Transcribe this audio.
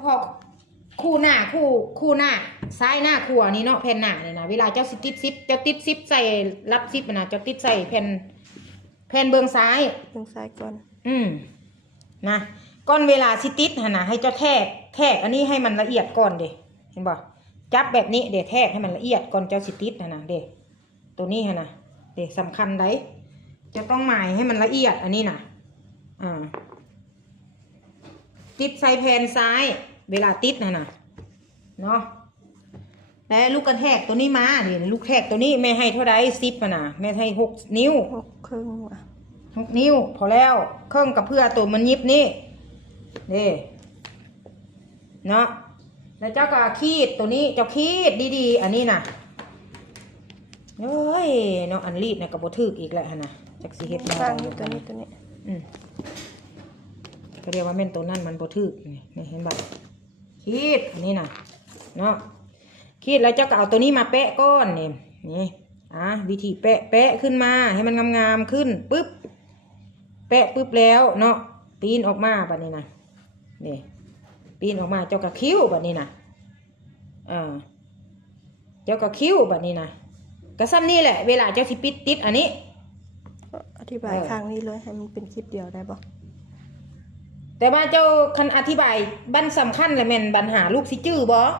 พอคู่หน้าซ้ายหน้าคู่อันนี้เนาะแผ่นหน้าเนี่ยนะเวลาเจ้าสิติดซิปเจ้าติดซิปใส่รับซิปนะเจ้าติดใส่แผ่นเบื้องซ้ายก่อน นะก้อนเวลาสิติดหนะให้เจ้าแทกอันนี้ให้มันละเอียดก่อนเด้เห็นบ่จับแบบนี้เด้แทกให้มันละเอียดก่อนเจ้าสิติดนะเด้ตัวนี้นะเด้สำคัญได้จะต้องหมายให้มันละเอียดอันนี้นะติดใส่แผ่นซ้ายเวลาติดนะเนาะแล้วลูกกระแทกตัวนี้มาดิลูกแทกตัวนี้แม่ให้เท่าไร10นะแม่ให้6 นิ้วครึ่งว่ะ6 นิ้วพอแล้วเครื่องกับเพื่อตัวมันยิบนี่เนาะแล้วเจ้าก็ขีดตัวนี้เจ้าขีดดีๆอันนี้นะเฮ้ยเนาะอันรีดเนี่ยกับโบทึกอีกแล้วนะจากสีเห็ดมาตัวนี้ก็เรียกว่าเม่นตัวนั่นมันโบทึกนี่เห็นแบบขีดอันนี้นะเนาะขีดแล้วเจ้าก็เอาตัวนี้มาแปะก้อนนี่วิธีแปะขึ้นมาให้มันงามๆขึ้นปึ๊บแปะปึ๊บแล้วเนาะปีนออกมาแบบนี้นะนี่ปีนออกมาเจ้าก็คิ้วแบบนี้นะเจ้าก็คิ้วแบบนี้นะก็ซ้ำนี่แหละเวลาเจ้าสิปิดติดอันนี้อธิบายครั้งนี้เลยให้มันเป็นคลิปเดียวได้ปะแต่ว่าเจ้าคันอธิบายบันสำคัญเลยแม่นบัญหาลูกสิจื้อบ่